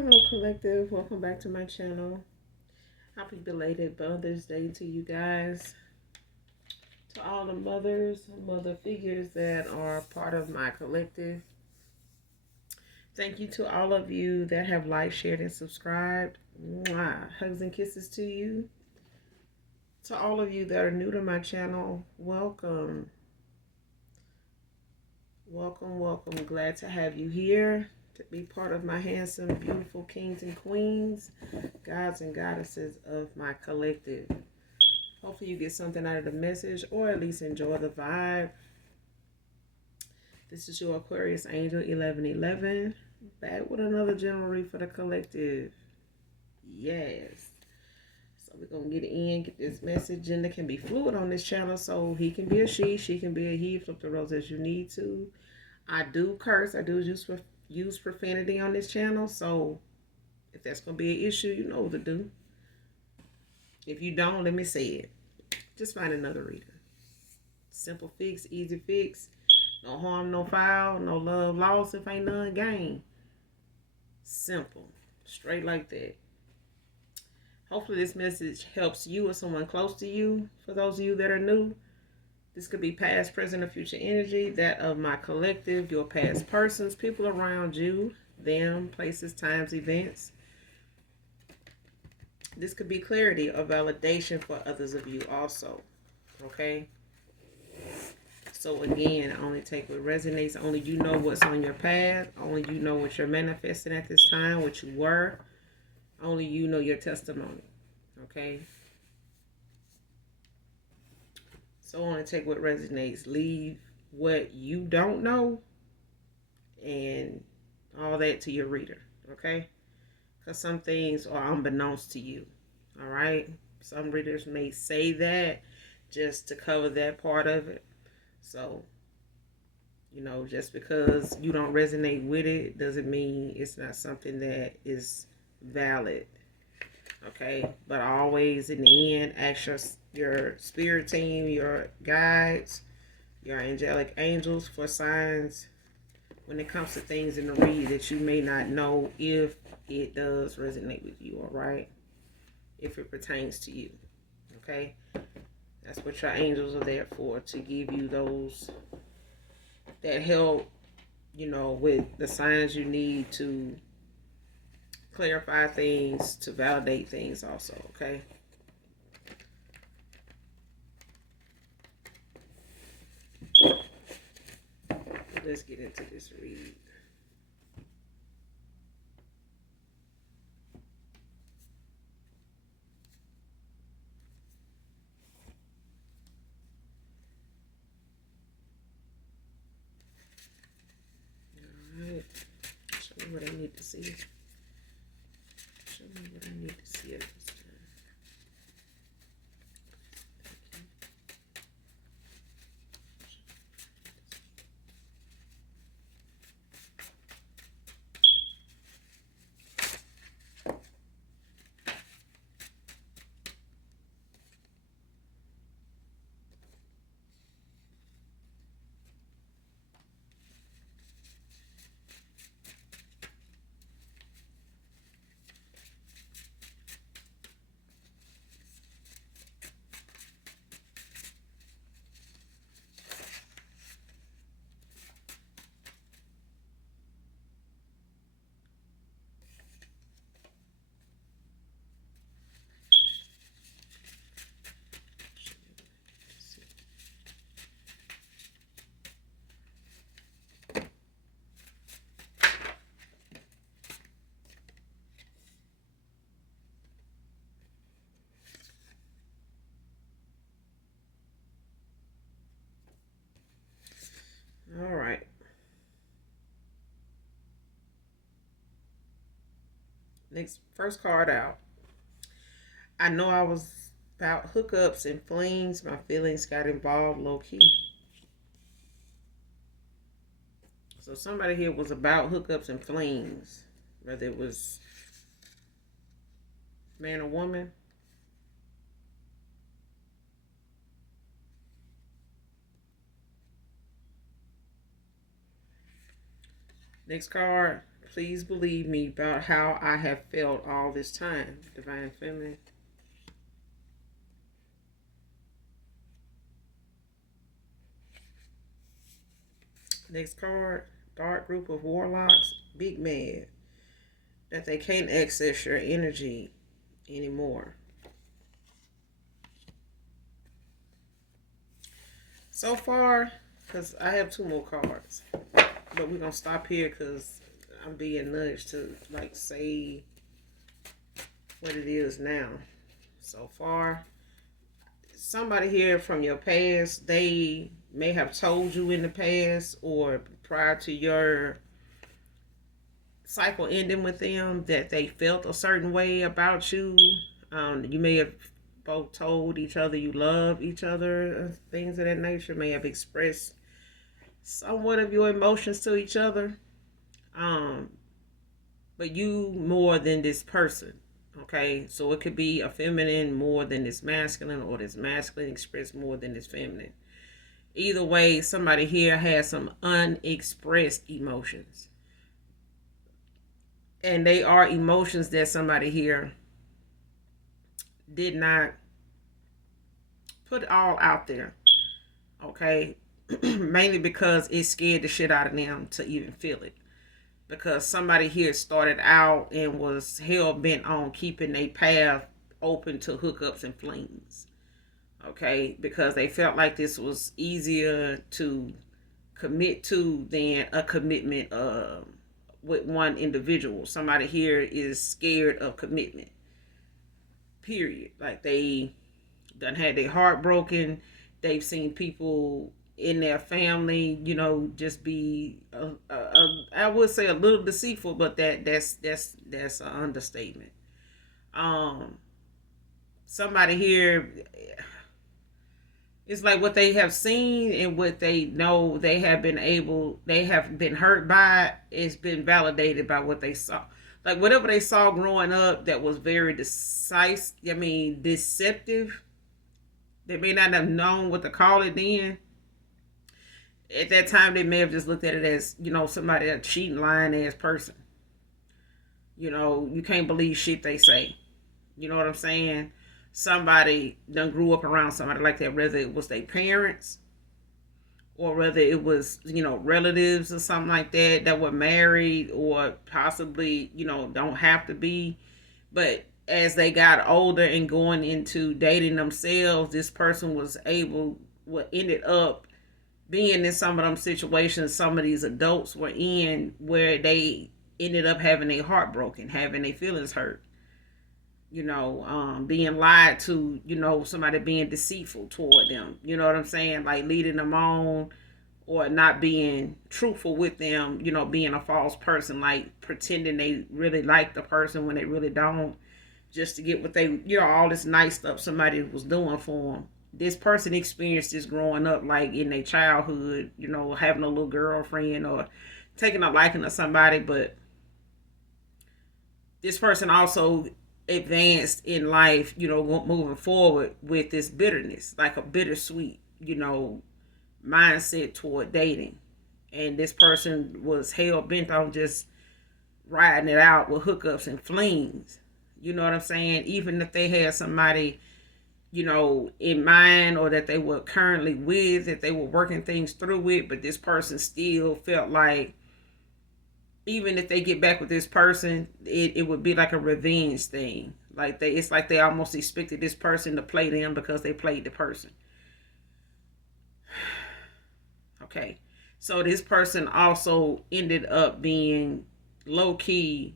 Hello, collective. Welcome back to my channel. Happy belated Mother's Day to you guys. To all the mothers and mother figures that are part of my collective. Thank you to all of you that have liked, shared, and subscribed. Mwah. Hugs and kisses to you. To all of you that are new to my channel, welcome. Welcome, welcome. Glad to have you here to be part of my handsome, beautiful kings and queens, gods and goddesses of my collective. Hopefully you get something out of the message or at least enjoy the vibe. This is your Aquarius Angel 1111, back with another general read for the collective. Yes. So we're going to get this message. Gender can be fluid on this channel, so he can be a she can be a he. Flip the roles as you need to. I do curse. I do use profanity on this channel, so if that's going to be an issue, you know what to do. If you don't, let me say it. Just find another reader. Simple fix, easy fix. No harm, no foul, no love lost if ain't none gained. Simple. Straight like that. Hopefully this message helps you or someone close to you. For those of you that are new, this could be past, present, or future energy. That of my collective, your past persons, people around you, them, places, times, events. This could be clarity or validation for others of you also. Okay? So again, only take what resonates. Only you know what's on your path. Only you know what you're manifesting at this time, what you were. Only you know your testimony. Okay? So only take what resonates. Leave what you don't know and all that to your reader. Okay? Because some things are unbeknownst to you. Alright? Some readers may say that just to cover that part of it. So, you know, just because you don't resonate with it doesn't mean it's not something that is valid. Okay? But always in the end, ask your spirit team, your guides, your angelic angels for signs when it comes to things in the read that you may not know if it does resonate with you, alright? If it pertains to you. Okay? That's what your angels are there for, to give you those that help, you know, with the signs you need to clarify things, to validate things also, okay? Let's get into this read. Alright. Show me what I need to see. Show me what I need to see at this time. All right. Next, first card out. I know I was about hookups and flings. My feelings got involved low key. So somebody here was about hookups and flings, whether it was man or woman. Next card, please believe me about how I have felt all this time, Divine Feminine. Next card, dark group of warlocks, big mad that they can't access your energy anymore. So far, because I have two more cards, but we're going to stop here because I'm being nudged to like say what it is now. So far, somebody here from your past, they may have told you in the past or prior to your cycle ending with them that they felt a certain way about you. You may have both told each other you love each other, things of that nature, may have expressed somewhat of your emotions to each other. But you more than this person. Okay, so it could be a feminine more than this masculine, or this masculine expressed more than this feminine. Either way, somebody here has some unexpressed emotions. And they are emotions that somebody here did not put all out there. Okay? Mainly because it scared the shit out of them to even feel it. Because somebody here started out and was hell bent on keeping their path open to hookups and flings. Okay? Because they felt like this was easier to commit to than a commitment with one individual. Somebody here is scared of commitment. Period. Like they done had their heart broken. They've seen people in their family, just be I would say a little deceitful, but that's an understatement. Somebody here, it's like what they have seen and what they know they have been hurt by, it's been validated by what they saw. Like whatever they saw growing up that was very deceptive. They may not have known what to call it then. At that time, they may have just looked at it as, somebody, a cheating, lying ass person. You can't believe shit they say. You know what I'm saying? Somebody done grew up around somebody like that, whether it was their parents or whether it was, relatives or something like that were married or possibly, don't have to be. But as they got older and going into dating themselves, this person ended up being in some of them situations some of these adults were in, where they ended up having their heart broken, having their feelings hurt. Being lied to, somebody being deceitful toward them. You know what I'm saying? Like leading them on or not being truthful with them, being a false person, like pretending they really like the person when they really don't, just to get what they, all this nice stuff somebody was doing for them. This person experienced this growing up, like in their childhood, having a little girlfriend or taking a liking to somebody. But this person also advanced in life, moving forward with this bitterness, like a bittersweet, mindset toward dating. And this person was hell bent on just riding it out with hookups and flings. You know what I'm saying? Even if they had somebody, in mind, or that they were currently with, that they were working things through with, but this person still felt like even if they get back with this person, it would be like a revenge thing. Like it's like they almost expected this person to play them because they played the person. Okay. So this person also ended up being low key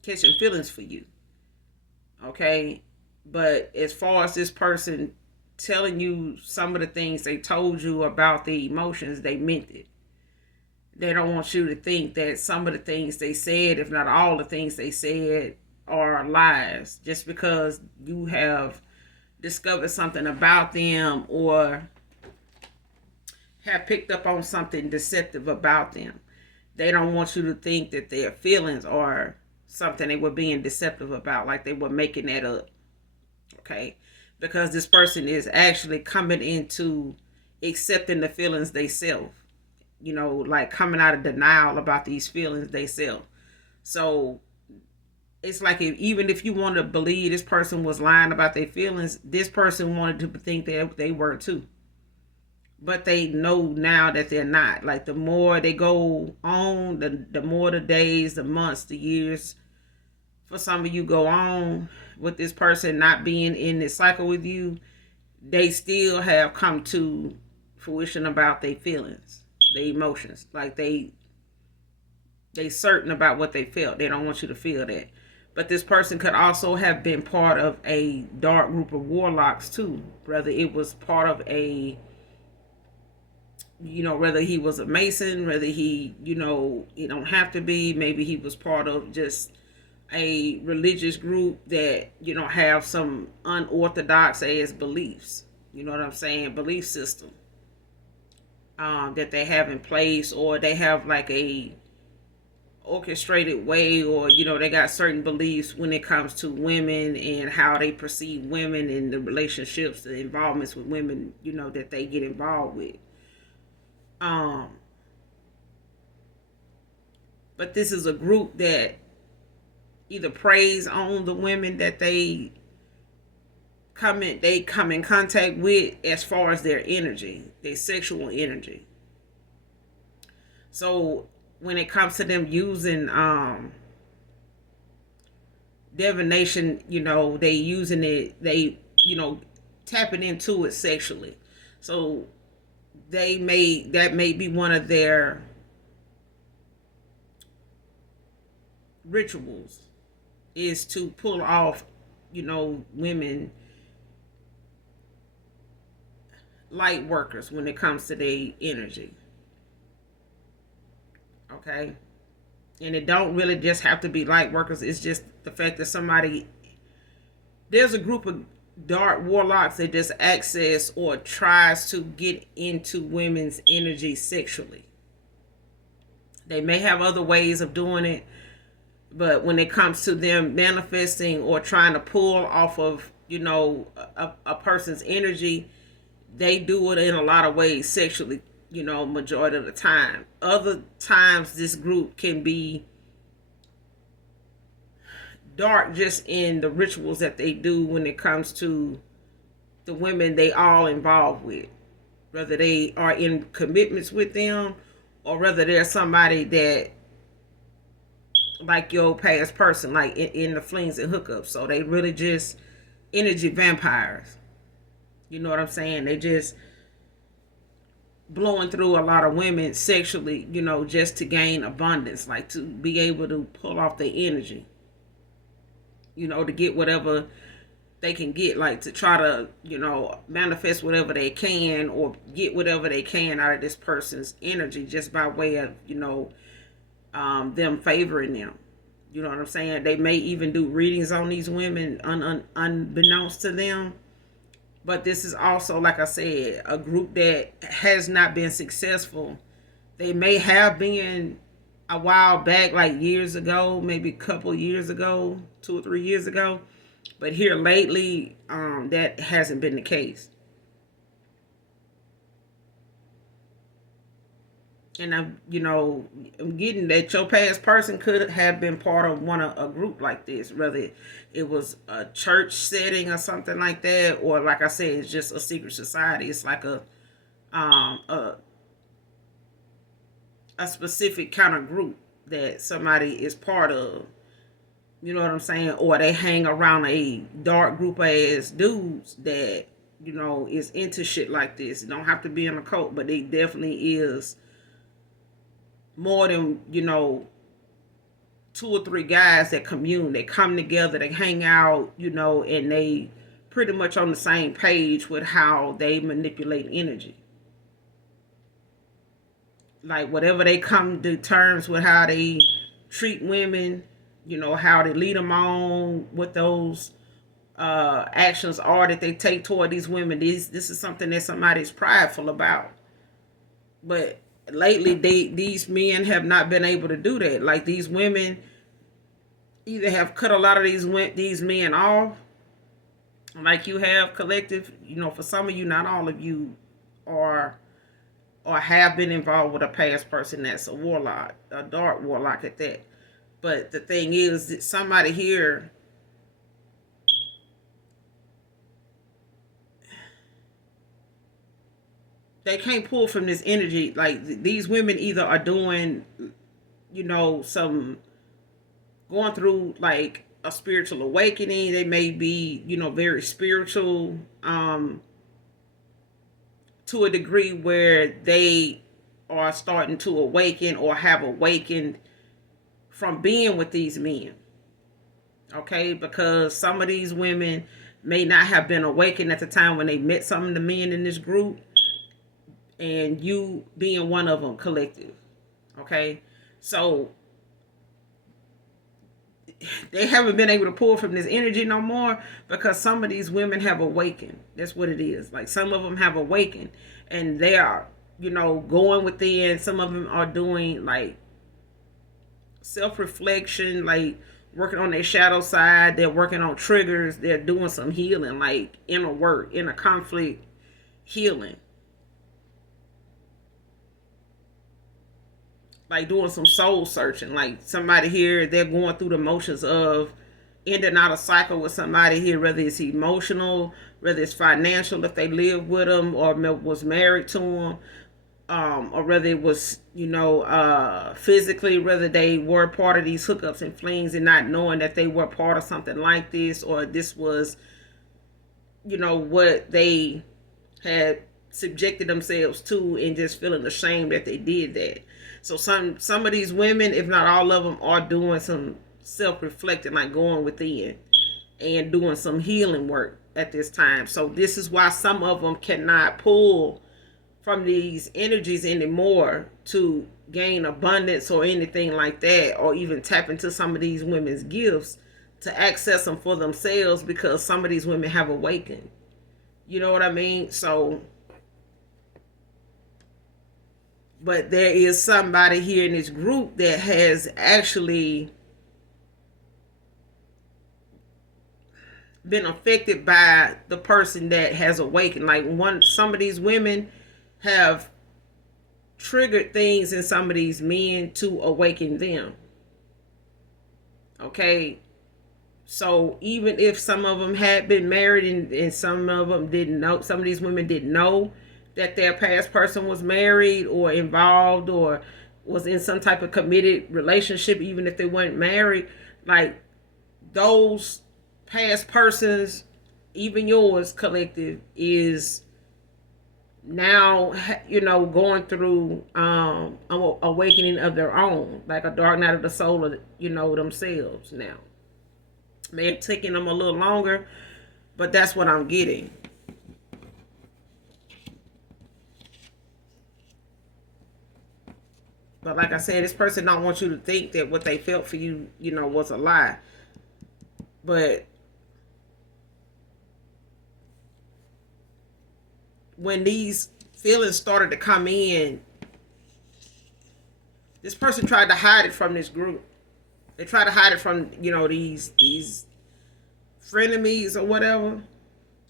catching feelings for you. Okay. But as far as this person telling you some of the things they told you about the emotions, they meant it. They don't want you to think that some of the things they said, if not all the things they said, are lies. Just because you have discovered something about them or have picked up on something deceptive about them. They don't want you to think that their feelings are something they were being deceptive about, like they were making that up. Okay, because this person is actually coming into accepting the feelings they self. like coming out of denial about these feelings they self. So it's like even if you want to believe this person was lying about their feelings, this person wanted to think that they were too. But they know now that they're not. Like the more they go on, the more the days, the months, the years for some of you go on with this person not being in this cycle with you, they still have come to fruition about their feelings, their emotions. Like they certain about what they felt. They don't want you to feel that. But this person could also have been part of a dark group of warlocks too. Whether it was part of a, whether he was a Mason, whether he, it don't have to be. Maybe he was part of just a religious group that, have some unorthodox as beliefs. You know what I'm saying? Belief system that they have in place, or they have like a orchestrated way, or they got certain beliefs when it comes to women and how they perceive women and the relationships, the involvements with women, that they get involved with. But this is a group that either preys on the women that they come in contact with, as far as their energy, their sexual energy. So when it comes to them using divination, they using it, they tapping into it sexually. So that may be one of their rituals, is to pull off, women, light workers, when it comes to their energy. Okay? And it don't really just have to be light workers. It's just the fact that there's a group of dark warlocks that just access or tries to get into women's energy sexually. They may have other ways of doing it, but when it comes to them manifesting or trying to pull off of, a person's energy, they do it in a lot of ways sexually, majority of the time. Other times this group can be dark just in the rituals that they do when it comes to the women they all involved with. Whether they are in commitments with them, or whether they're somebody that, like your past person, like in the flings and hookups. So they really just energy vampires. You know what I'm saying? They just blowing through a lot of women sexually, just to gain abundance, like to be able to pull off their energy, to get whatever they can get, like to try to, manifest whatever they can, or get whatever they can out of this person's energy, just by way of, them favoring them. You know what I'm saying? They may even do readings on these women unbeknownst to them. But this is also, like I said, a group that has not been successful. They may have been a while back, like years ago, maybe a couple years ago, 2 or 3 years ago. But here lately, that hasn't been the case. And I'm getting that your past person could have been part of a group like this, whether it was a church setting or something like that, or like I said, it's just a secret society. It's like a specific kind of group that somebody is part of. You know what I'm saying? Or they hang around a dark group of ass dudes that is into shit like this. It don't have to be in a cult, but it definitely is more than 2 or 3 guys that commune. They come together, they hang out, and they pretty much on the same page with how they manipulate energy. Like whatever they come to terms with, how they treat women, how they lead them on, what those actions are that they take toward these women. This is something that somebody's prideful about. But lately, these men have not been able to do that. Like these women either have cut a lot of these men off, like you have, collective. For some of you, not all of you are or have been involved with a past person that's a warlock, a dark warlock at that. But the thing is that somebody here, they can't pull from this energy. Like these women either are doing, some going through like a spiritual awakening. They may be, very spiritual, to a degree where they are starting to awaken or have awakened from being with these men. Okay, because some of these women may not have been awakened at the time when they met some of the men in this group, and you being one of them, collective. Okay, so they haven't been able to pull from this energy no more because some of these women have awakened. That's what it is. Like some of them have awakened and they are, going within. Some of them are doing like self-reflection, like working on their shadow side. They're working on triggers. They're doing some healing, like inner work, inner conflict healing. Like doing some soul searching. Like somebody here, they're going through the motions of ending out a cycle with somebody here, whether it's emotional, whether it's financial, if they live with them or was married to them, or whether it was, physically, whether they were part of these hookups and flings and not knowing that they were part of something like this, or this was, what they had subjected themselves to and just feeling ashamed that they did that. So some of these women, if not all of them, are doing some self-reflecting, like going within and doing some healing work at this time. So this is why some of them cannot pull from these energies anymore to gain abundance or anything like that, or even tap into some of these women's gifts to access them for themselves, because some of these women have awakened. You know what I mean? So, but there is somebody here in this group that has actually been affected by the person that has awakened. Like some of these women have triggered things in some of these men to awaken them. Okay, so even if some of them had been married and some of them didn't know, some of these women didn't know that their past person was married or involved or was in some type of committed relationship, even if they weren't married, like those past persons, even yours, collective, is now, going through awakening of their own, like a dark night of the soul of, themselves now. May have taken them a little longer, but that's what I'm getting. But like I said, this person don't want you to think that what they felt for you, was a lie. But when these feelings started to come in, this person tried to hide it from this group. They tried to hide it from, these frenemies or whatever.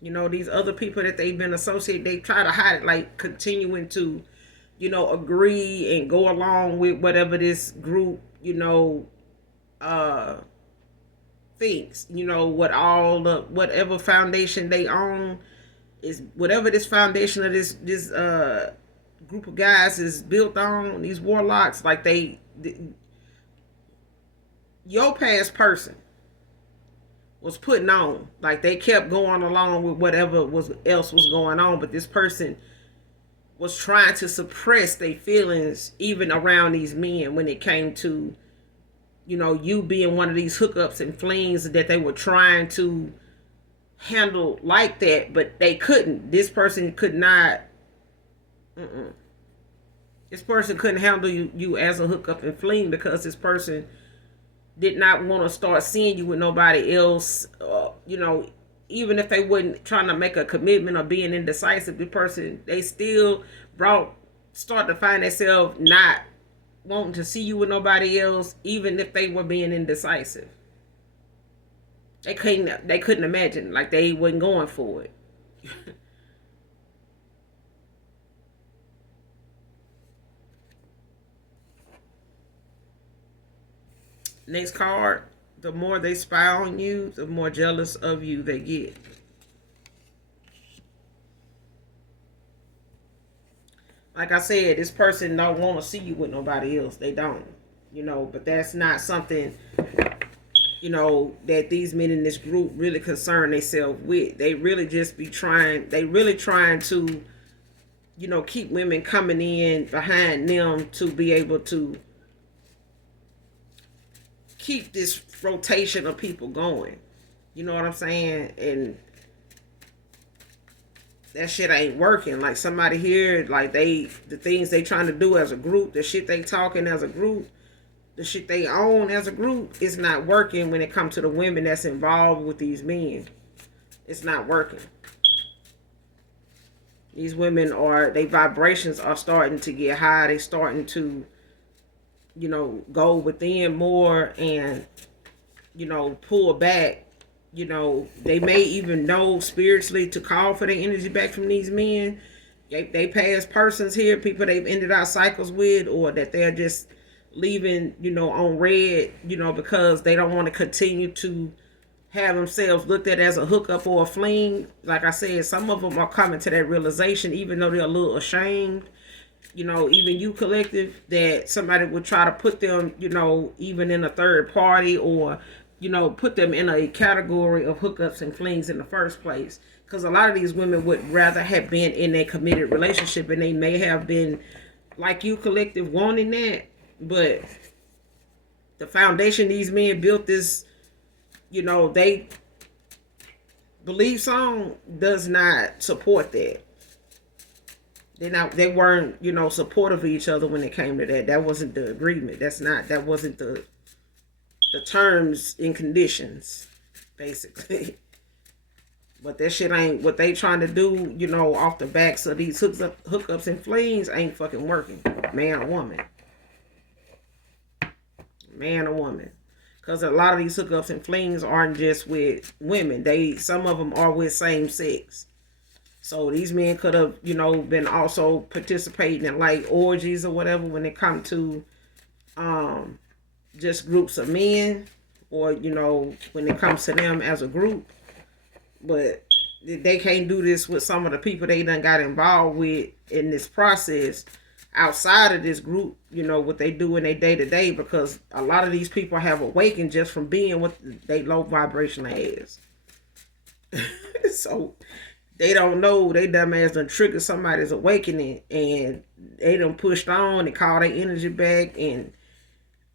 These other people that they've been associated, they try to hide it, like continuing to, agree and go along with whatever this group, thinks, whatever foundation they own is, whatever this foundation of this group of guys is built on, these warlocks, like your past person was putting on, like they kept going along with whatever else was going on, but this person was trying to suppress their feelings even around these men when it came to, you being one of these hookups and flings that they were trying to handle like that, but they couldn't. This person could not. This person couldn't handle you as a hookup and fling, because this person did not want to start seeing you with nobody else. Even if they wasn't trying to make a commitment or being indecisive, the person, they still start to find themselves not wanting to see you with nobody else, even if they were being indecisive. They couldn't imagine, like they wasn't going for it. Next card. The more they spy on you, the more jealous of you they get. Like I said, this person don't want to see you with nobody else. They don't. But that's not something, that these men in this group really concern themselves with. They really just be trying, they really trying to, keep women coming in behind them to be able to keep this rotation of people going. You know what I'm saying? And that shit ain't working. Like somebody here, like the things they trying to do as a group, the shit they talking as a group, the shit they own as a group, is not working when it comes to the women that's involved with these men. It's not working. These women their vibrations are starting to get high. They starting to, go within more and, pull back. They may even know spiritually to call for their energy back from these men. They past persons here, people they've ended our cycles with, or that they're just leaving, on red, because they don't want to continue to have themselves looked at as a hookup or a fling. Like I said, some of them are coming to that realization, even though they're a little ashamed. Even you collective, that somebody would try to put them, even in a third party, or put them in a category of hookups and flings in the first place. Because a lot of these women would rather have been in a committed relationship, and they may have been, like you collective, wanting that. But the foundation these men built this, they believe song does not support that. They weren't, supportive of each other when it came to that. That wasn't the agreement. That wasn't the terms and conditions, basically. But that shit ain't what they trying to do, off the backs of these hookups and flings ain't fucking working. Man or woman. Man or woman. Because a lot of these hookups and flings aren't just with women. Some of them are with same sex. So these men could have, been also participating in like orgies or whatever when it come to just groups of men, or when it comes to them as a group. But they can't do this with some of the people they done got involved with in this process outside of this group, what they do in their day-to-day, because a lot of these people have awakened just from being with they low vibrational ass. So they don't know they dumbass done triggered somebody's awakening, and they done pushed on and called their energy back, and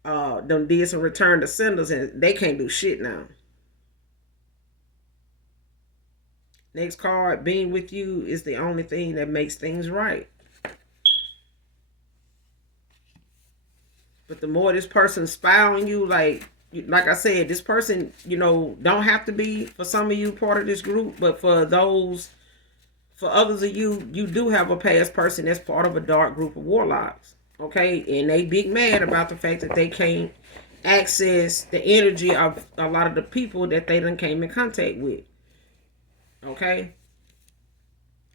done did some return to senders, and they can't do shit now. Next card, being with you is the only thing that makes things right. But the more this person spy on you, like I said, this person, don't have to be, for some of you, part of this group, but for others of you, you do have a past person that's part of a dark group of warlocks. Okay? And they big mad about the fact that they can't access the energy of a lot of the people that they done came in contact with. Okay?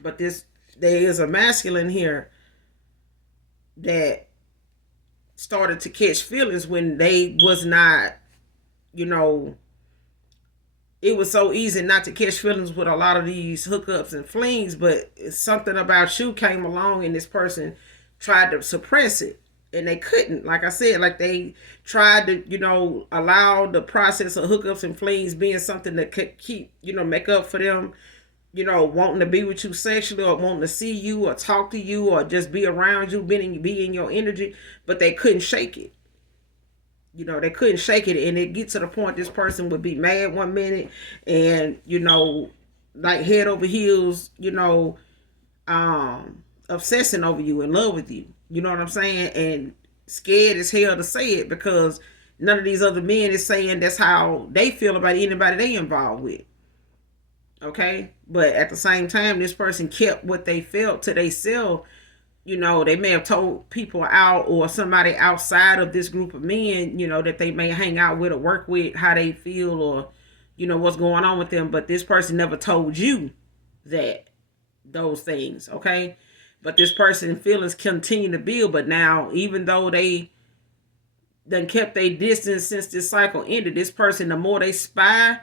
But there is a masculine here that started to catch feelings when they was not, it was so easy not to catch feelings with a lot of these hookups and flings, but something about you came along and this person tried to suppress it, and they couldn't. Like I said, like they tried to, allow the process of hookups and flings being something that could keep, make up for them, wanting to be with you sexually, or wanting to see you or talk to you or just be around you, be in your energy, but they couldn't shake it. They couldn't shake it, and it gets to the point this person would be mad one minute and, like head over heels, obsessing over you, in love with you. You know what I'm saying? And scared as hell to say it, because none of these other men is saying that's how they feel about anybody they involved with. Okay? But at the same time, this person kept what they felt to themselves. They may have told people out or somebody outside of this group of men, that they may hang out with or work with, how they feel, or, what's going on with them. But this person never told you those things, okay? But this person's feelings continue to build. But now, even though they done kept their distance since this cycle ended. This person, the more they spy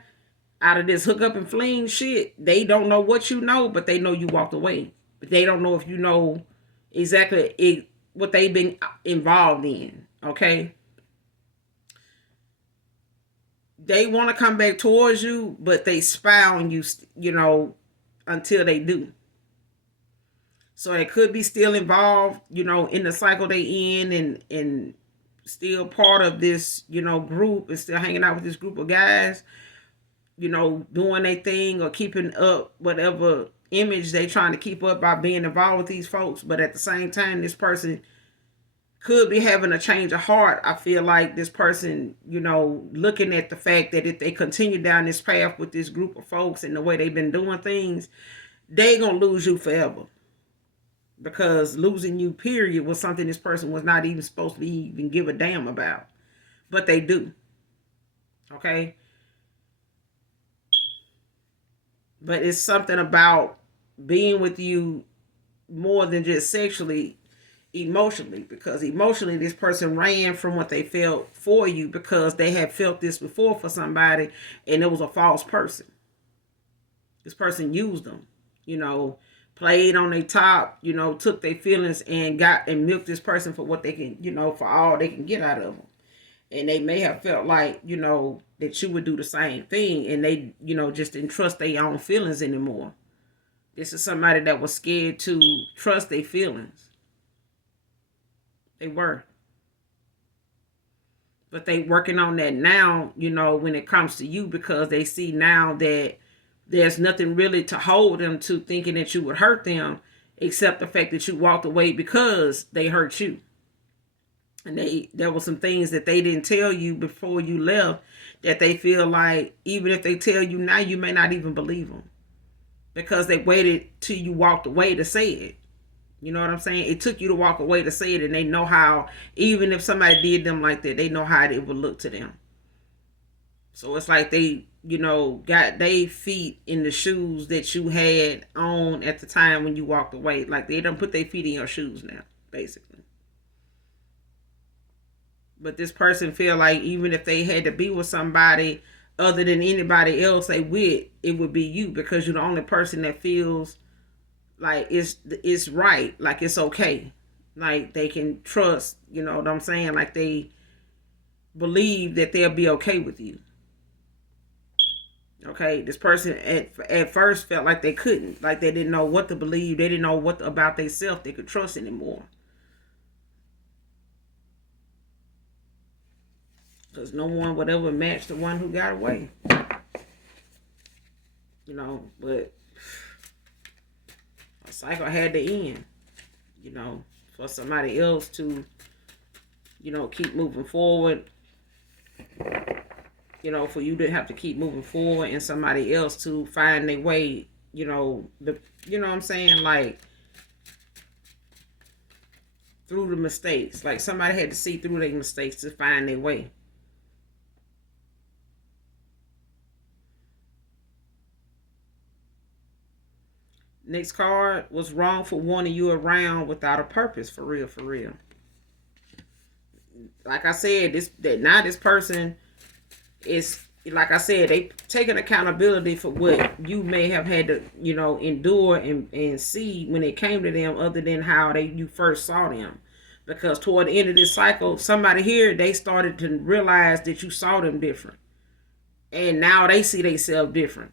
out of this hook up and fling shit, they don't know what you know, but they know you walked away. But they don't know if you know exactly what they've been involved in. Okay, they want to come back towards you, but they spy on you, until they do. So it could be still involved, in the cycle they in, and still part of this, group, and still hanging out with this group of guys, doing their thing or keeping up whatever image they trying to keep up by being involved with these folks. But at the same time, this person could be having a change of heart. I feel like this person, looking at the fact that if they continue down this path with this group of folks and the way they've been doing things, they gonna lose you forever. Because losing you, period, was something this person was not even supposed to even give a damn about. But they do. Okay? But it's something about being with you more than just sexually, emotionally. Because emotionally, this person ran from what they felt for you because they had felt this before for somebody and it was a false person. This person used them, played on their top, took their feelings and got and milked this person for what they can, for all they can get out of them. And they may have felt like, that you would do the same thing, and they, just didn't trust their own feelings anymore. This is somebody that was scared to trust their feelings. They were. But they working on that now, when it comes to you, because they see now that there's nothing really to hold them to, thinking that you would hurt them, except the fact that you walked away because they hurt you. And there were some things that they didn't tell you before you left that they feel like even if they tell you now, you may not even believe them because they waited till you walked away to say it. You know what I'm saying? It took you to walk away to say it, and they know how, even if somebody did them like that, they know how it would look to them. So it's like they, got their feet in the shoes that you had on at the time when you walked away. Like they done put their feet in your shoes now, basically. But this person feel like even if they had to be with somebody other than anybody else they with, it would be you, because you're the only person that feels like it's right, like it's okay, like they can trust. You know what I'm saying? Like they believe that they'll be okay with you. Okay, this person at first felt like they couldn't, like they didn't know what to believe. They didn't know what about themselves they could trust anymore. Because no one would ever match the one who got away. But a cycle had to end, for somebody else to, keep moving forward. For you to have to keep moving forward and somebody else to find their way, you know what I'm saying? Like, through the mistakes. Like somebody had to see through their mistakes to find their way. Next card was wrong for wanting you around without a purpose. For real, for real. Like I said, this person is, like I said, they taking accountability for what you may have had to, endure and see when it came to them, other than how you first saw them. Because toward the end of this cycle, somebody here, they started to realize that you saw them different. And now they see themselves different.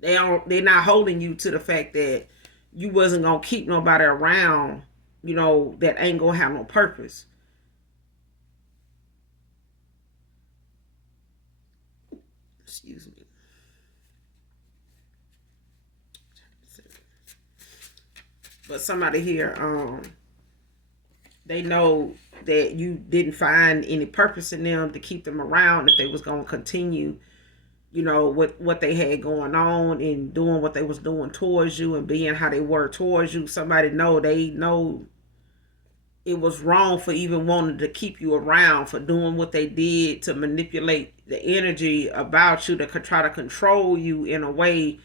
They're not holding you to the fact that you wasn't gonna keep nobody around, that ain't gonna have no purpose. Excuse me. But somebody here, they know that you didn't find any purpose in them to keep them around if they was gonna continue, what they had going on and doing what they was doing towards you and being how they were towards you. They know it was wrong for even wanting to keep you around, for doing what they did to manipulate the energy about you, to try to control you in a way,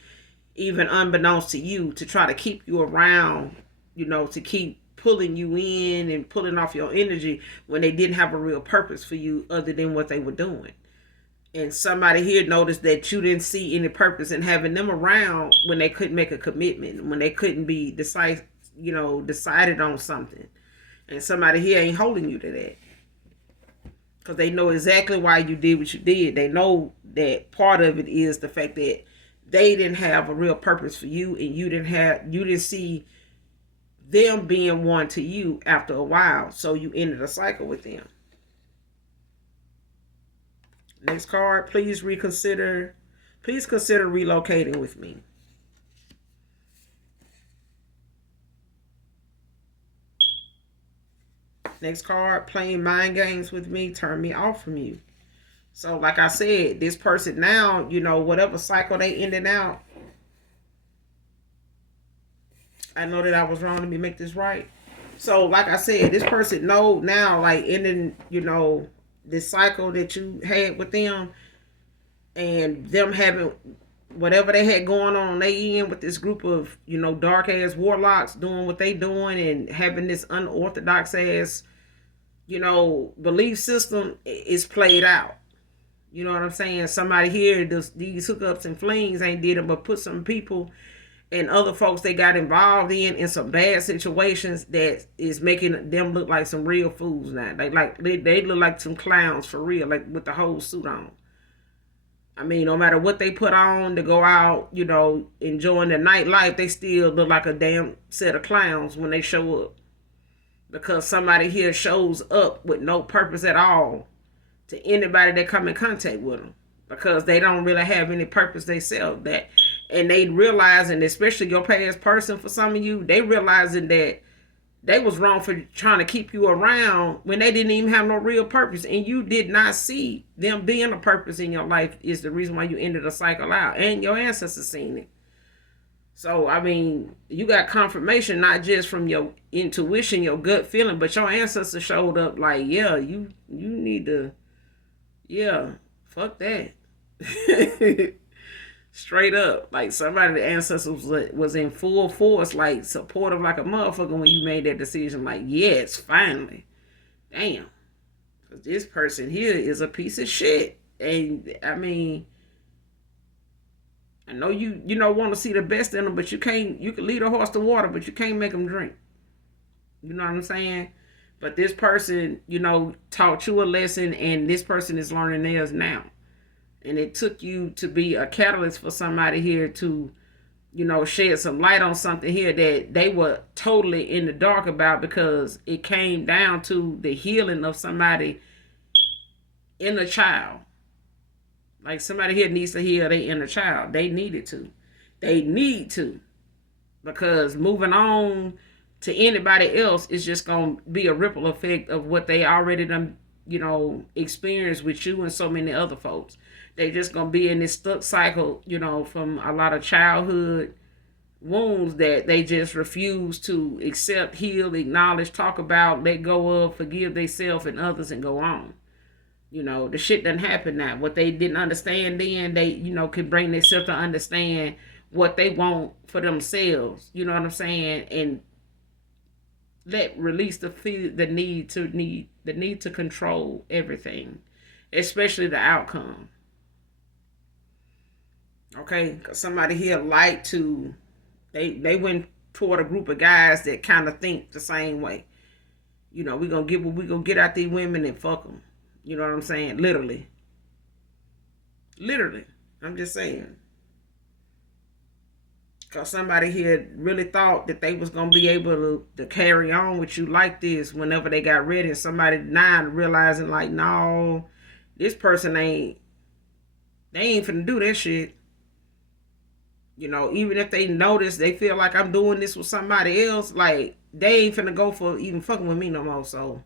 even unbeknownst to you, to try to keep you around, to keep pulling you in and pulling off your energy when they didn't have a real purpose for you other than what they were doing. And somebody here noticed that you didn't see any purpose in having them around when they couldn't make a commitment, when they couldn't be decided on something. And somebody here ain't holding you to that, because they know exactly why you did what you did. They know that part of it is the fact that they didn't have a real purpose for you, and you didn't see them being one to you after a while, so you ended a cycle with them. Next card, please consider relocating with me. Next card, playing mind games with me, turn me off from you. So like I said, this person now, whatever cycle they ended out, I know that I was wrong. Let me make this right. So like I said, this person know now, like ending, this cycle that you had with them, and them having whatever they had going on they end with this group of, dark ass warlocks doing what they doing and having this unorthodox ass, belief system is played out. You know what I'm saying? Somebody here, these hookups and flings ain't did them but put some people and other folks they got involved in some bad situations that is making them look like some real fools now. They look like some clowns for real, like with the whole suit on. I mean, no matter what they put on to go out, enjoying the nightlife, they still look like a damn set of clowns when they show up. Because somebody here shows up with no purpose at all to anybody that come in contact with them. Because they don't really have any purpose themselves. And they realizing, especially your past person, for some of you, they realizing that they was wrong for trying to keep you around when they didn't even have no real purpose, and you did not see them being a purpose in your life is the reason why you ended a cycle out, and your ancestors seen it. So I mean, you got confirmation not just from your intuition, your gut feeling, but your ancestors showed up like, yeah, you need to, yeah, fuck that. Straight up, like somebody, the ancestors was in full force, like supportive like a motherfucker when you made that decision. Like, yes, finally, damn, because this person here is a piece of shit. And I mean, I know you want to see the best in them, but you can't. You can lead a horse to water, but you can't make them drink. You know what I'm saying? But this person, taught you a lesson, and this person is learning theirs now. And it took you to be a catalyst for somebody here to, shed some light on something here that they were totally in the dark about, because it came down to the healing of somebody inner child. Like somebody here needs to heal their inner child. They needed to. They need to. Because moving on to anybody else is just going to be a ripple effect of what they already done, experienced with you and so many other folks. They just gonna be in this stuck cycle, from a lot of childhood wounds that they just refuse to accept, heal, acknowledge, talk about, let go of, forgive themselves and others, and go on. The shit doesn't happen now. What they didn't understand then, they, can bring themselves to understand what they want for themselves. You know what I'm saying? And release the need to control everything, especially the outcome. Okay, because somebody here like to, they went toward a group of guys that kind of think the same way. We gonna get out these women and fuck them. You know what I'm saying? Literally. I'm just saying. Because somebody here really thought that they was gonna be able to carry on with you like this whenever they got ready. And somebody now realizing like, no, this person they ain't finna do that shit. Even if they notice, they feel like I'm doing this with somebody else, like they ain't finna go for even fucking with me no more. So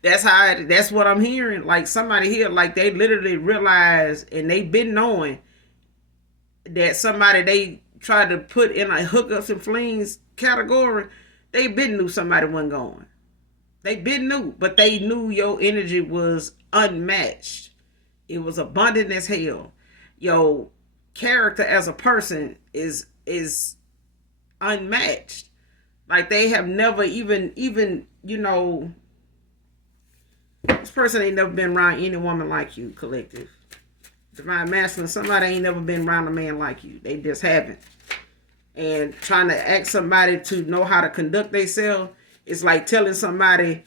that's what I'm hearing. Like somebody here, like they literally realize, and they've been knowing that somebody they tried to put in a hookups and flings category, they been knew somebody wasn't going. They been knew, but they knew your energy was unmatched. It was abundant as hell. Yo, character as a person is unmatched. Like they have never even this person ain't never been around any woman like you, collective. Divine masculine, somebody ain't never been around a man like you. They just haven't. And trying to ask somebody to know how to conduct themselves is like telling somebody,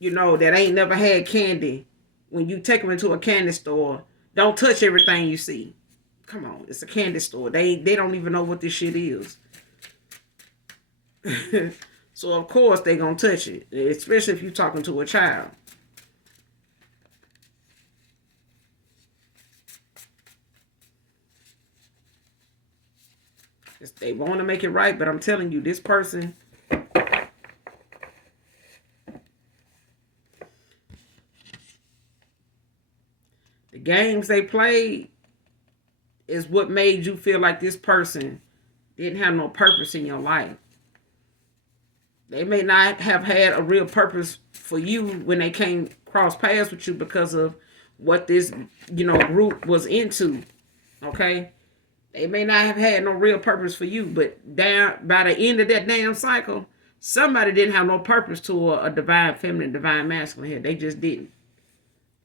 that ain't never had candy, when you take them into a candy store, don't touch everything you see. Come on, it's a candy store. They don't even know what this shit is. So of course they gonna touch it, especially if you're talking to a child. They want to make it right, but I'm telling you, this person, the games they played is what made you feel like this person didn't have no purpose in your life. They may not have had a real purpose for you when they came cross paths with you because of what this, group was into. Okay? They may not have had no real purpose for you, but by the end of that damn cycle, somebody didn't have no purpose to a divine feminine, divine masculine here. They just didn't.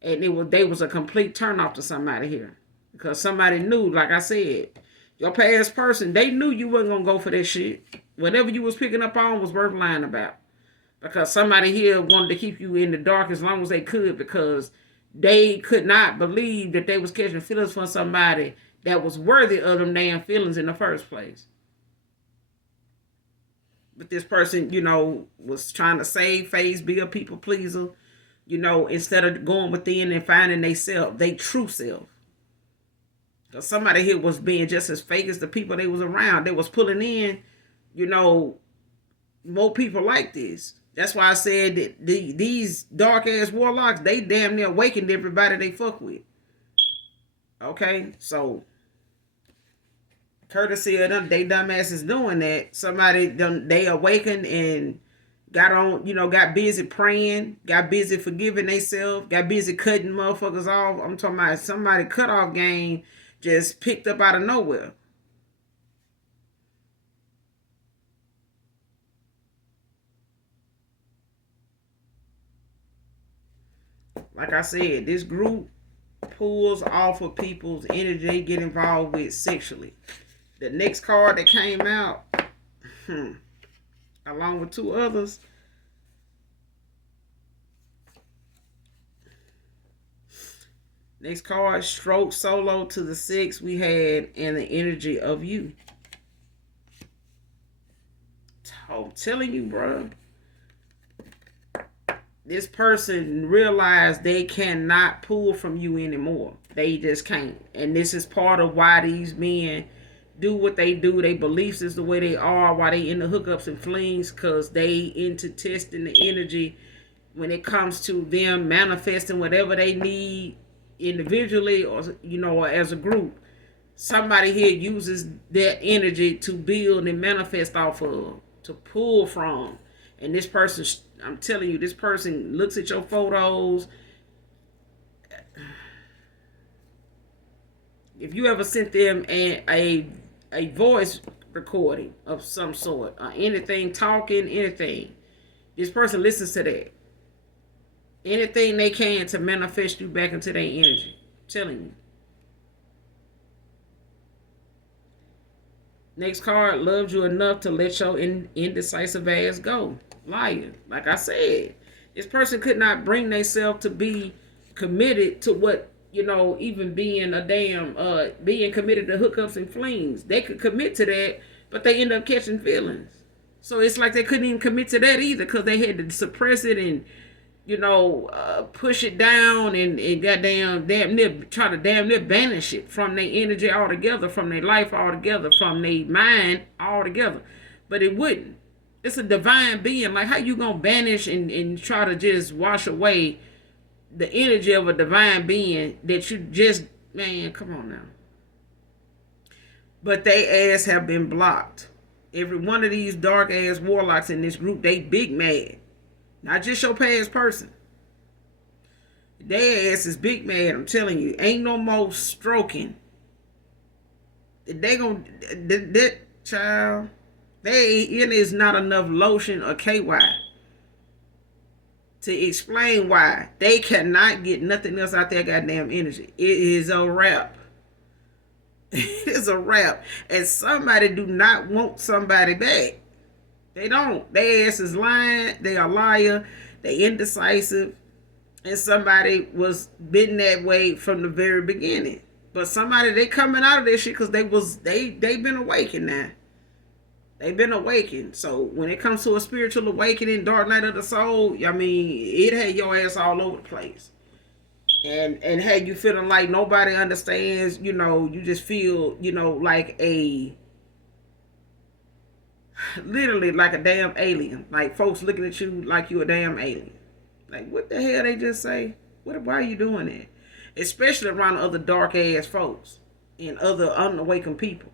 And they was a complete turnoff to somebody here. Because somebody knew, like I said, your past person, they knew you wasn't going to go for that shit. Whatever you was picking up on was worth lying about. Because somebody here wanted to keep you in the dark as long as they could, because they could not believe that they was catching feelings for somebody that was worthy of them damn feelings in the first place. But this person, was trying to save face, be a people pleaser, instead of going within and finding they true self. Because somebody here was being just as fake as the people they was around. They was pulling in, more people like this. That's why I said that these dark ass warlocks, they damn near awakened everybody they fuck with. Okay, so courtesy of them, they dumbasses doing that. Somebody they awakened and got on, got busy praying, got busy forgiving themselves, got busy cutting motherfuckers off. I'm talking about somebody cut off game just picked up out of nowhere. Like I said, this group pulls off of people's energy they get involved with sexually. The next card that came out, along with two others, next card, stroke solo to the 6 we had, and the energy of you. I'm telling you, bro. This person realized they cannot pull from you anymore. They just can't. And this is part of why these men do what they do. Their beliefs is the way they are, why they into hookups and flings, because they into testing the energy when it comes to them manifesting whatever they need individually or or as a group. Somebody here uses that energy to build and manifest off of, to pull from. And this person, I'm telling you, this person looks at your photos. If you ever sent them a voice recording of some sort, or anything, talking, anything, this person listens to that. Anything they can to manifest you back into their energy. I'm telling you. Next card, loved you enough to let your indecisive ass go. Liar. Like I said, this person could not bring themselves to be committed to what, even being a damn, being committed to hookups and flings. They could commit to that, but they end up catching feelings. So it's like they couldn't even commit to that either, because they had to suppress it and, push it down and goddamn damn near try to damn near banish it from their energy altogether, from their life altogether, from their mind altogether. But it wouldn't. It's a divine being. Like, how you gonna banish and try to just wash away the energy of a divine being that you just, man, come on now. But they ass have been blocked. Every one of these dark ass warlocks in this group, they big mad. Not just your past person. Their ass is big mad, I'm telling you. Ain't no more stroking. They gonna, that child, It is not enough lotion or KY to explain why they cannot get nothing else out their goddamn energy. It is a wrap. It is a wrap. And somebody do not want somebody back. They don't. Their ass is lying. They are liar. They indecisive. And somebody was been that way from the very beginning. But somebody, they coming out of this shit because they been awakened now. They've been awakened. So when it comes to a spiritual awakening, dark night of the soul, I mean, it had your ass all over the place. And had you feeling like nobody understands, you just feel, like literally like a damn alien. Like folks looking at you like you a damn alien. Like, what the hell they just say? Why are you doing that? Especially around other dark ass folks and other unawakened people.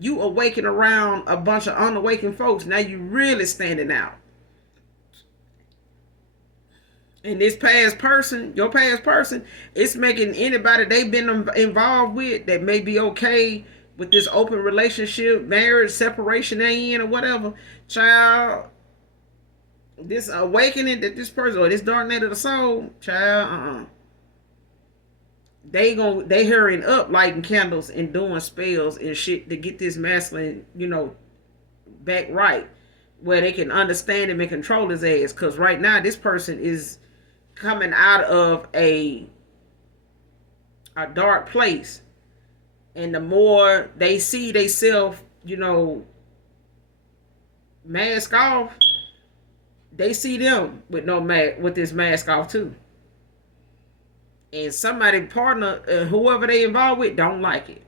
You awaken around a bunch of unawakened folks. Now you really standing out. And this your past person, it's making anybody they've been involved with that may be okay with this open relationship, marriage, separation they in or whatever, child, this awakening that this person or this dark night of the soul, child, they hurrying up lighting candles and doing spells and shit to get this masculine, back right, where they can understand him and control his ass. Because right now this person is coming out of a dark place, and the more they see themselves, mask off, they see them with no mask, with this mask off too. And somebody partner, whoever they involved with, don't like it.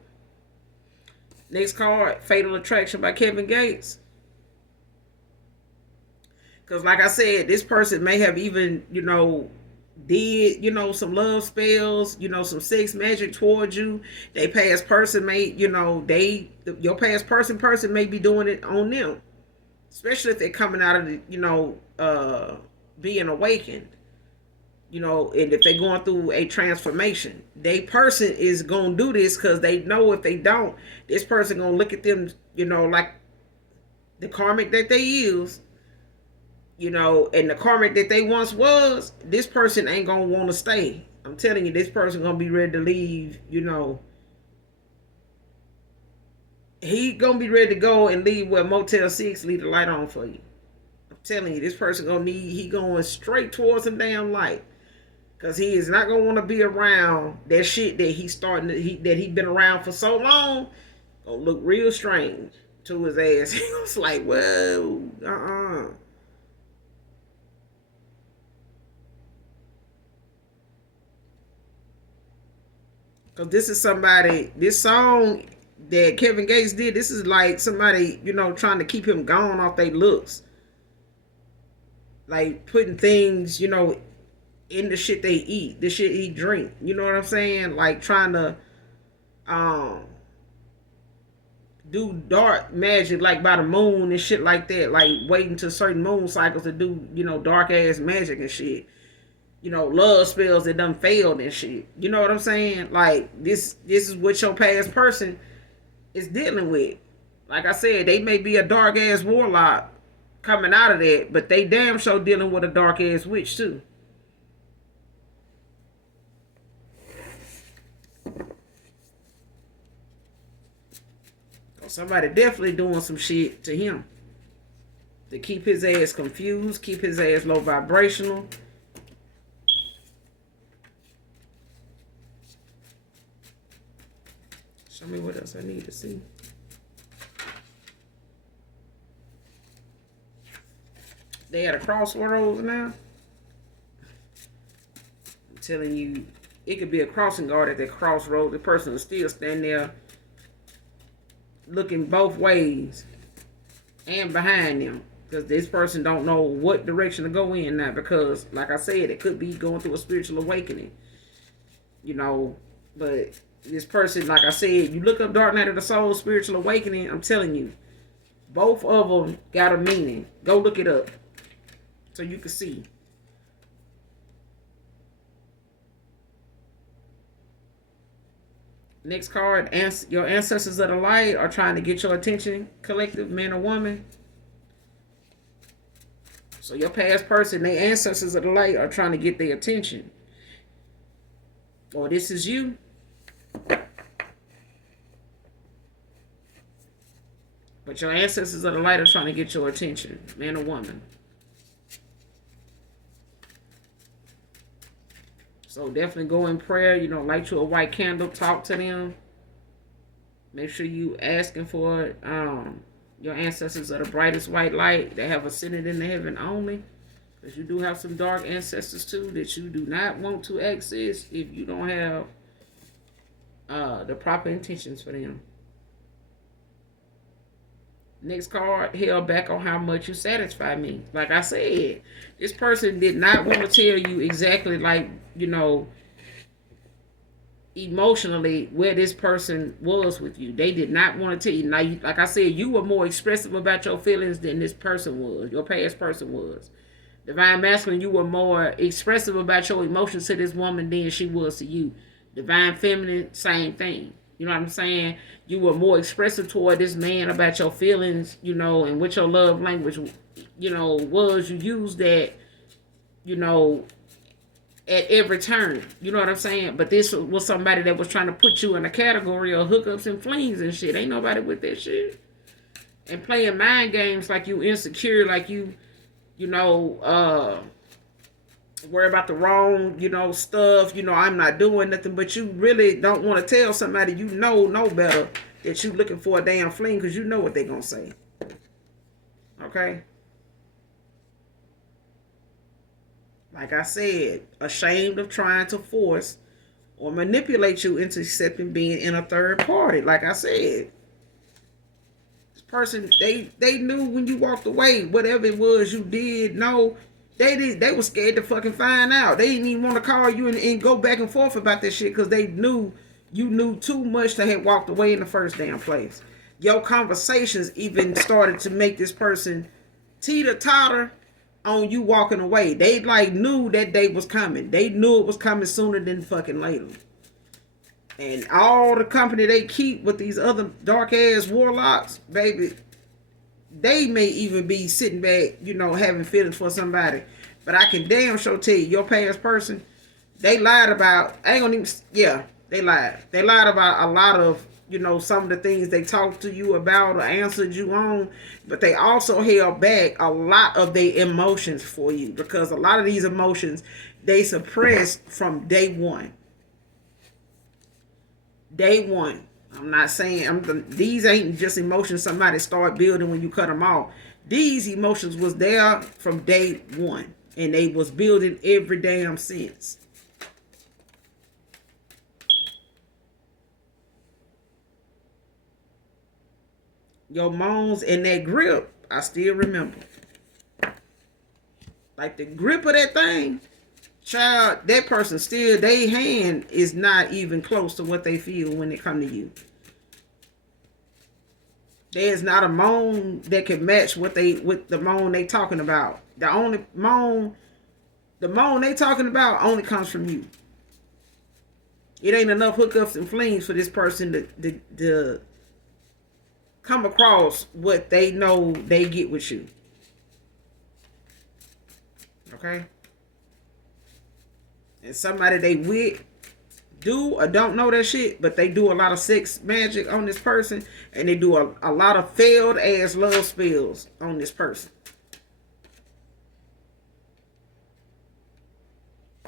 Next card, Fatal Attraction by Kevin Gates. Because like I said, this person may have even, did, some love spells, some sex magic towards you. They past person may, your past person may be doing it on them. Especially if they're coming out of the, being awakened. And if they're going through a transformation, they person is going to do this because they know if they don't, this person going to look at them, like the karmic that they use, and the karmic that they once was, this person ain't going to want to stay. I'm telling you, this person going to be ready to leave, he going to be ready to go and leave where Motel 6 leave the light on for you. I'm telling you, this person he going straight towards some damn light. Because he is not going to want to be around that shit that he been around for so long. Going to look real strange to his ass. He was like, whoa, Because this is somebody, this song that Kevin Gates did, this is like somebody, trying to keep him gone off their looks. Like putting things, in the shit they eat, the shit he drink. You know what I'm saying? Like trying to do dark magic like by the moon and shit like that. Like waiting to certain moon cycles to do, dark ass magic and shit. Love spells that done failed and shit. You know what I'm saying? Like this is what your past person is dealing with. Like I said, they may be a dark ass warlock coming out of that, but they damn sure dealing with a dark ass witch too. Somebody definitely doing some shit to him to keep his ass confused, keep his ass low vibrational. Show me what else I need to see. They at a crossroads now. I'm telling you, it could be a crossing guard at that crossroads. The person will still stand there looking both ways and behind them, because this person don't know what direction to go in now, because like I said, it could be going through a spiritual awakening, but this person, like I said, you look up Dark Night of the Soul, spiritual awakening, I'm telling you, both of them got a meaning. Go look it up so you can see. Next card, your ancestors of the light are trying to get your attention, collective, man or woman. So your past person, their ancestors of the light are trying to get their attention. Or this is you. But your ancestors of the light are trying to get your attention, man or woman. So definitely go in prayer, light you a white candle, talk to them. Make sure you asking for your ancestors are the brightest white light. They have ascended into heaven only. Because you do have some dark ancestors too that you do not want to access if you don't have the proper intentions for them. Next card, held back on how much you satisfy me. Like I said, this person did not want to tell you exactly emotionally where this person was with you. They did not want to tell you. Now, like I said, you were more expressive about your feelings than this person was. Your past person was. Divine Masculine, you were more expressive about your emotions to this woman than she was to you. Divine Feminine, same thing. You know what I'm saying? You were more expressive toward this man about your feelings, and what your love language, was. You used that, at every turn. You know what I'm saying? But this was somebody that was trying to put you in a category of hookups and flings and shit. Ain't nobody with that shit. And playing mind games like you insecure, like you worry about the wrong, stuff. I'm not doing nothing, but you really don't want to tell somebody know better that you looking for a damn fling because you know what they gonna say. Okay? Like I said, ashamed of trying to force or manipulate you into accepting being in a third party. Like I said, this person, they knew when you walked away, whatever it was you did, no. They were scared to fucking find out. They didn't even want to call you and go back and forth about this shit because they knew you knew too much to have walked away in the first damn place. Your conversations even started to make this person teeter-totter on you walking away. They knew that day was coming. They knew it was coming sooner than fucking later. And all the company they keep with these other dark-ass warlocks, baby, they may even be sitting back, having feelings for somebody. But I can damn sure tell you, your past person, they lied about, they lied. They lied about a lot of, some of the things they talked to you about or answered you on. But they also held back a lot of their emotions for you. Because a lot of these emotions, they suppressed from day one. Day one. I'm not saying these ain't just emotions somebody start building when you cut them off. These emotions was there from day one, and they was building every damn since. Your moans and that grip, I still remember. Like the grip of that thing, child, that person still, their hand is not even close to what they feel when they come to you. There's not a moan that can match with the moan they talking about. The moan they talking about only comes from you. It ain't enough hookups and flings for this person to come across what they know they get with you. Okay? And somebody they with do or don't know that shit, but they do a lot of sex magic on this person, and they do a lot of failed ass love spells on this person.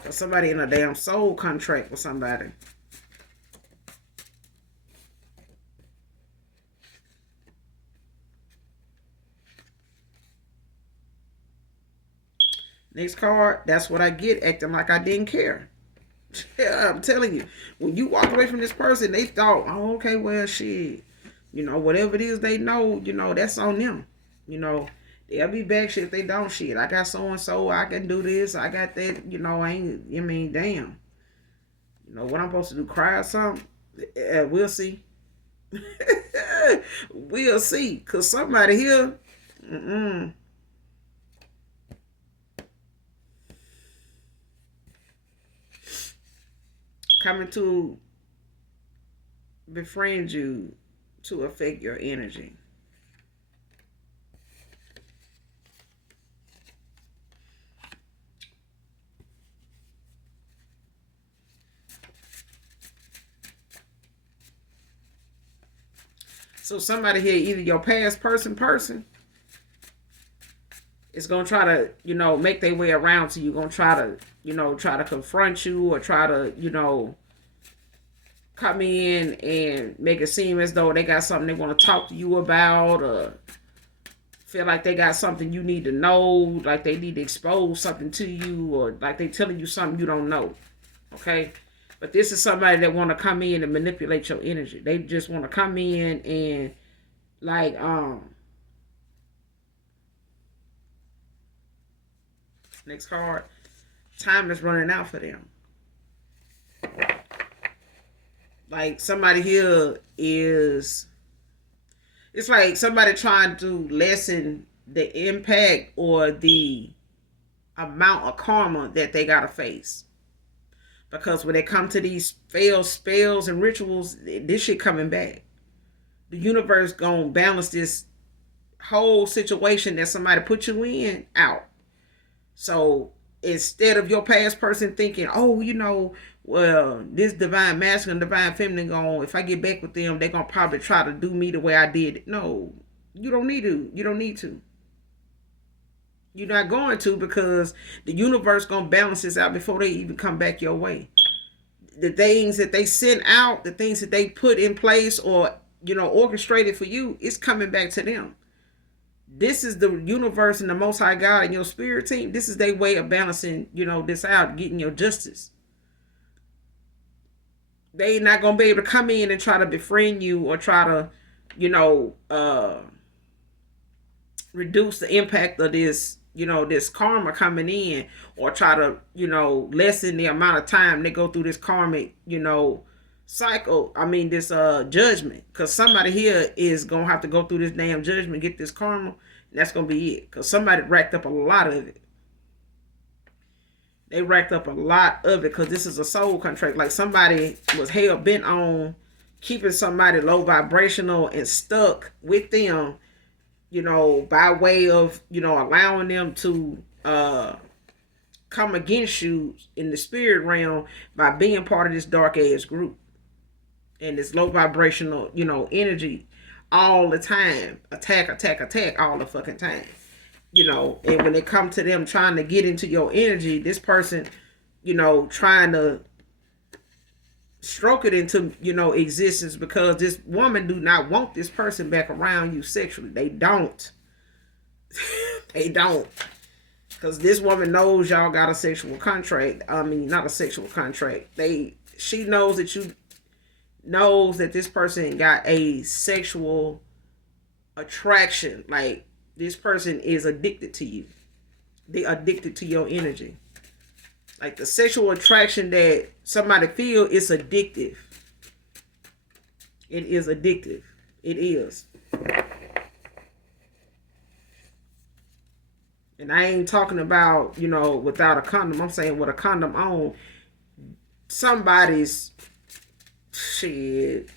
Or somebody in a damn soul contract with somebody. Next card, that's what I get, acting like I didn't care. Yeah, I'm telling you, when you walk away from this person, they thought, oh, okay, well, shit, whatever it is they know, that's on them. They'll be back shit if they don't shit. I got so and so, I can do this, I got that, damn. What I'm supposed to do, cry or something? We'll see. We'll see, because somebody here, coming to befriend you to affect your energy. So somebody here, either your past person is gonna try to, make their way around to you. Gonna try to, try to confront you or try to, come in and make it seem as though they got something they want to talk to you about, or feel like they got something you need to know, like they need to expose something to you, or like they telling you something you don't know. Okay? But this is somebody that want to come in and manipulate your energy. They just want to come in and like next card, time is running out for them. Like somebody here is, it's like somebody trying to lessen the impact or the amount of karma that they gotta face. Because when they come to these failed spells and rituals, this shit coming back. The universe gonna balance this whole situation that somebody put you in out. So instead of your past person thinking, oh, well, this divine masculine, divine feminine if I get back with them, they're gonna probably try to do me the way I did it. No, you don't need to. You don't need to. You're not going to, because the universe gonna balance this out before they even come back your way. The things that they sent out, the things that they put in place or, orchestrated for you, it's coming back to them. This is the universe and the Most High God and your spirit team. This is their way of balancing, this out, getting your justice. They not going to be able to come in and try to befriend you or try to, reduce the impact of this, this karma coming in, or try to, lessen the amount of time they go through this karmic, cycle. I mean, this judgment. Because somebody here is going to have to go through this damn judgment, get this karma, and that's going to be it. Because somebody racked up a lot of it. They racked up a lot of it because this is a soul contract. Like somebody was hell bent on keeping somebody low vibrational and stuck with them, by way of, allowing them to come against you in the spirit realm by being part of this dark ass group and this low vibrational, energy all the time. Attack all the fucking time. And when it comes to them trying to get into your energy, this person, trying to stroke it into, existence, because this woman do not want this person back around you sexually. They don't. They don't. Because this woman knows y'all got a sexual contract. I mean, not a sexual contract. She knows that this person got a sexual attraction. Like, this person is addicted to you. They addicted to your energy. Like the sexual attraction that somebody feel is addictive. It is addictive. It is. And I ain't talking about, without a condom. I'm saying with a condom on, somebody's shit.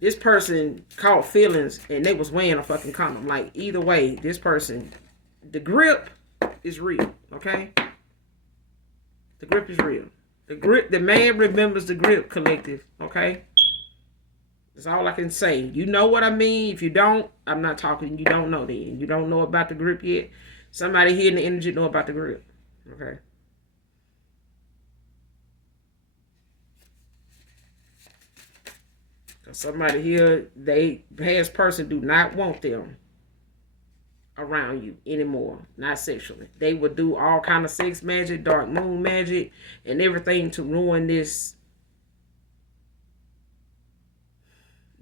This person caught feelings and they was wearing a fucking condom. Like, either way, this person, the grip is real, okay? The grip is real. The man remembers the grip, collective, okay? That's all I can say. You know what I mean? If you don't, I'm not talking. You don't know then. You don't know about the grip yet. Somebody here in the energy know about the grip, okay? Somebody here, they past person do not want them around you anymore, not sexually. They would do all kind of sex magic, dark moon magic, and everything to ruin this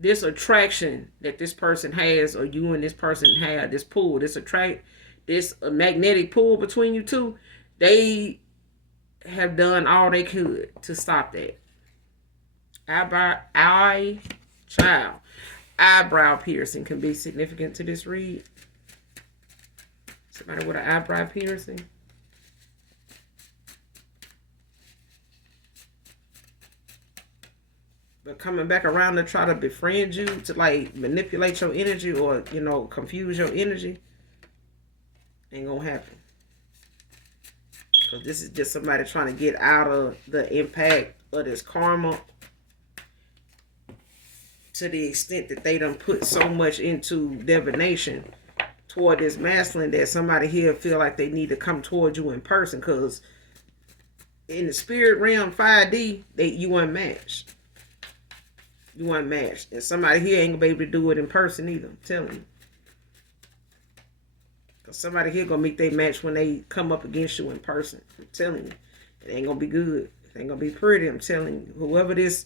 attraction that this person has, or you and this person have, this pull, this magnetic pull between you two. They have done all they could to stop that. Eyebrow piercing can be significant to this read. Somebody with an eyebrow piercing. But coming back around to try to befriend you, to like manipulate your energy or, confuse your energy, ain't gonna happen. Because this is just somebody trying to get out of the impact of this karma. to the extent that they done put so much into divination toward this masculine that somebody here feel like they need to come towards you in person, because in the spirit realm 5D, you unmatched. You unmatched. And somebody here ain't gonna be able to do it in person either. I'm telling you. Because somebody here gonna meet their match when they come up against you in person. I'm telling you. It ain't gonna be good. It ain't gonna be pretty. I'm telling you. Whoever this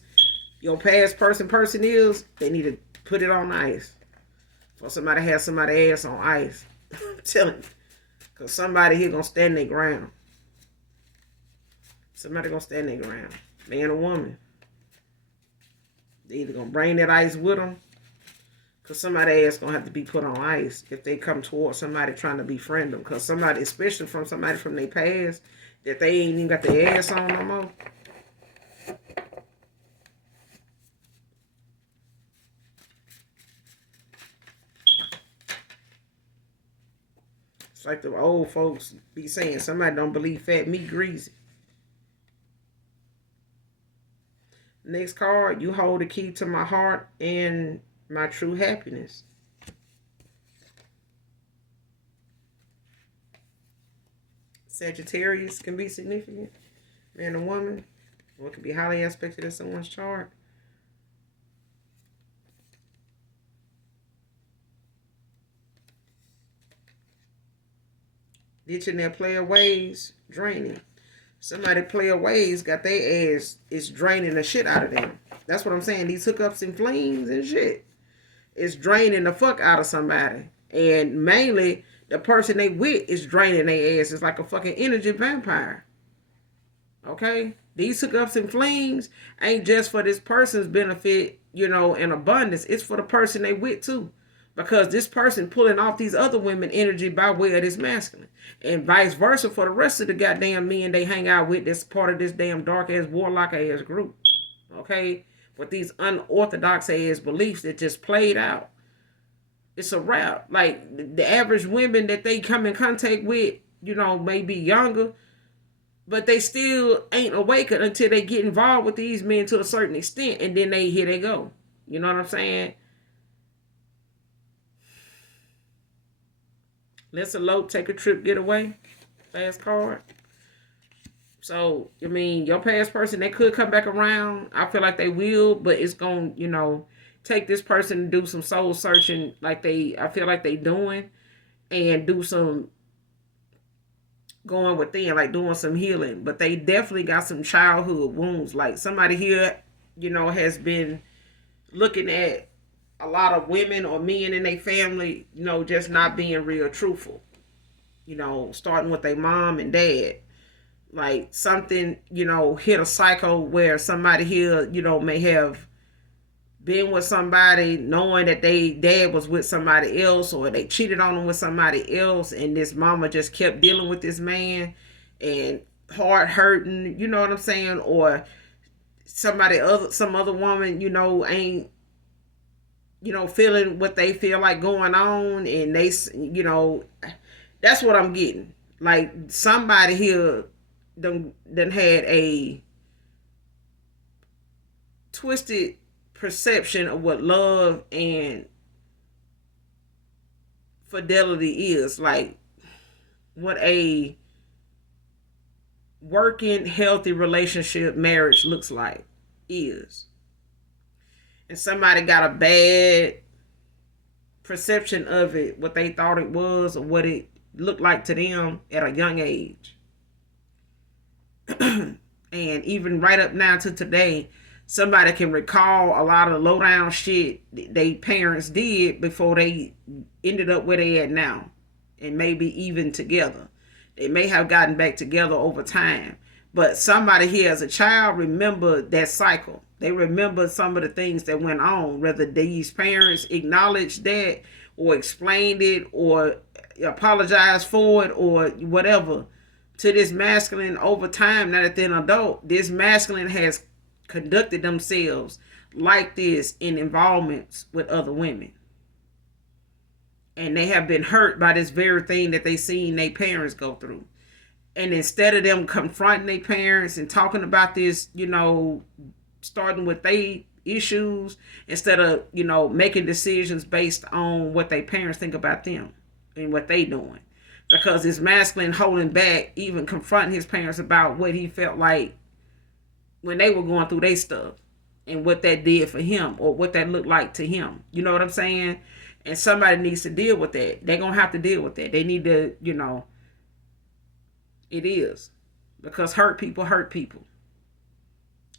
your past person is, they need to put it on ice. Or somebody has somebody ass on ice. I'm telling you. Because somebody here gonna stand their ground. Somebody gonna stand their ground. Man or woman. They either gonna bring that ice with them, because somebody ass gonna have to be put on ice if they come towards somebody trying to befriend them. Because somebody, especially from somebody from their past, that they ain't even got their ass on no more. It's like the old folks be saying, somebody don't believe fat meat greasy. Next card, you hold the key to my heart and my true happiness. Sagittarius can be significant. Man or woman. Or it can be highly aspected in someone's chart. Ditching their player ways, draining. Somebody player ways got their ass, is draining the shit out of them. That's what I'm saying. These hookups and flings and shit. It's draining the fuck out of somebody. And mainly, the person they with is draining their ass. It's like a fucking energy vampire. Okay? These hookups and flings ain't just for this person's benefit, and abundance. It's for the person they with too. Because this person pulling off these other women energy by way of this masculine. And vice versa for the rest of the goddamn men they hang out with that's part of this damn dark ass warlock ass group. Okay? With these unorthodox ass beliefs that just played out. It's a wrap. Like the average women that they come in contact with, may be younger, but they still ain't awakened until they get involved with these men to a certain extent, and then here they go. You know what I'm saying? Let's elope, take a trip, get away. Last card. So, your past person, they could come back around. I feel like they will, but it's going to, take this person to do some soul searching I feel like they doing, and do some going within, like doing some healing. But they definitely got some childhood wounds. Like somebody here, has been looking at a lot of women or men in their family, just not being real truthful. Starting with their mom and dad. Like something, hit a cycle where somebody here, may have been with somebody knowing that they dad was with somebody else, or they cheated on them with somebody else, and this mama just kept dealing with this man and heart hurting, you know what I'm saying? Or some other woman, ain't feeling what they feel like going on, and they, that's what I'm getting. Like somebody here done had a twisted perception of what love and fidelity is, like what a working healthy relationship, marriage looks like, is. And somebody got a bad perception of it, what they thought it was or what it looked like to them at a young age. And even right up now to today, somebody can recall a lot of low down shit they parents did before they ended up where they at now, and maybe even together. They may have gotten back together over time, but somebody here as a child remember that cycle. They remember some of the things that went on, whether these parents acknowledged that or explained it or apologized for it or whatever to this masculine over time. Now that they're an adult, this masculine has conducted themselves like this in involvements with other women. And they have been hurt by this very thing that they seen their parents go through. And instead of them confronting their parents and talking about this, starting with they issues instead of, you know, making decisions based on what their parents think about them and what they doing. Because it's masculine holding back, even confronting his parents about what he felt like when they were going through their stuff and what that did for him or what that looked like to him. You know what I'm saying? And somebody needs to deal with that. They're going to have to deal with that. They need to, you know, it is. Because hurt people hurt people.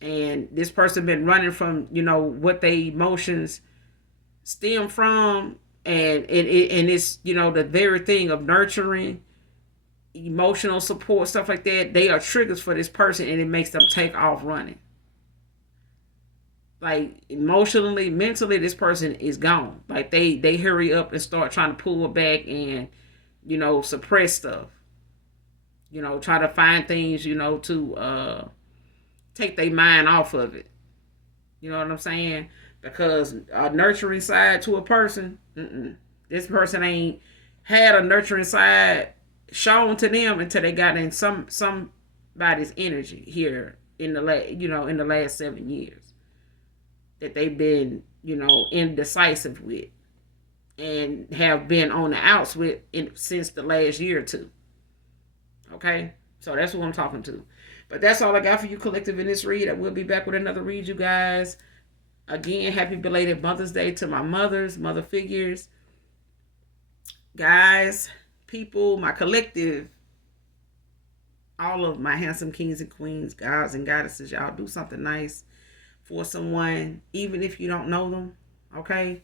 And this person been running from, you know, what their emotions stem from. And it's, you know, the very thing of nurturing, emotional support, stuff like that. They are triggers for this person, and it makes them take off running. Like emotionally, mentally, this person is gone. Like they hurry up and start trying to pull back and, you know, suppress stuff. You know, try to find things, you know, to take their mind off of it. You know what I'm saying? Because a nurturing side to a person, this person ain't had a nurturing side shown to them until they got in somebody's energy here in the in the last 7 years that they've been, you know, indecisive with and have been on the outs with since the last year or two. Okay, so that's who I'm talking to. But that's all I got for you, collective, in this read. I will be back with another read, you guys. Again, happy belated Mother's Day to my mother figures. Guys, people, my collective, all of my handsome kings and queens, gods and goddesses, y'all do something nice for someone, even if you don't know them, okay?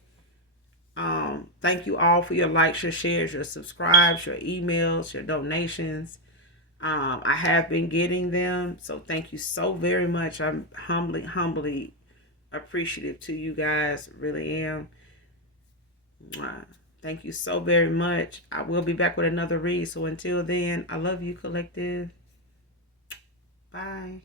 Thank you all for your likes, your shares, your subscribes, your emails, your donations. I have been getting them, so thank you so very much. I'm humbly appreciative to you guys. Really am. Thank you so very much. I will be back with another read. So until then, I love you, collective. Bye.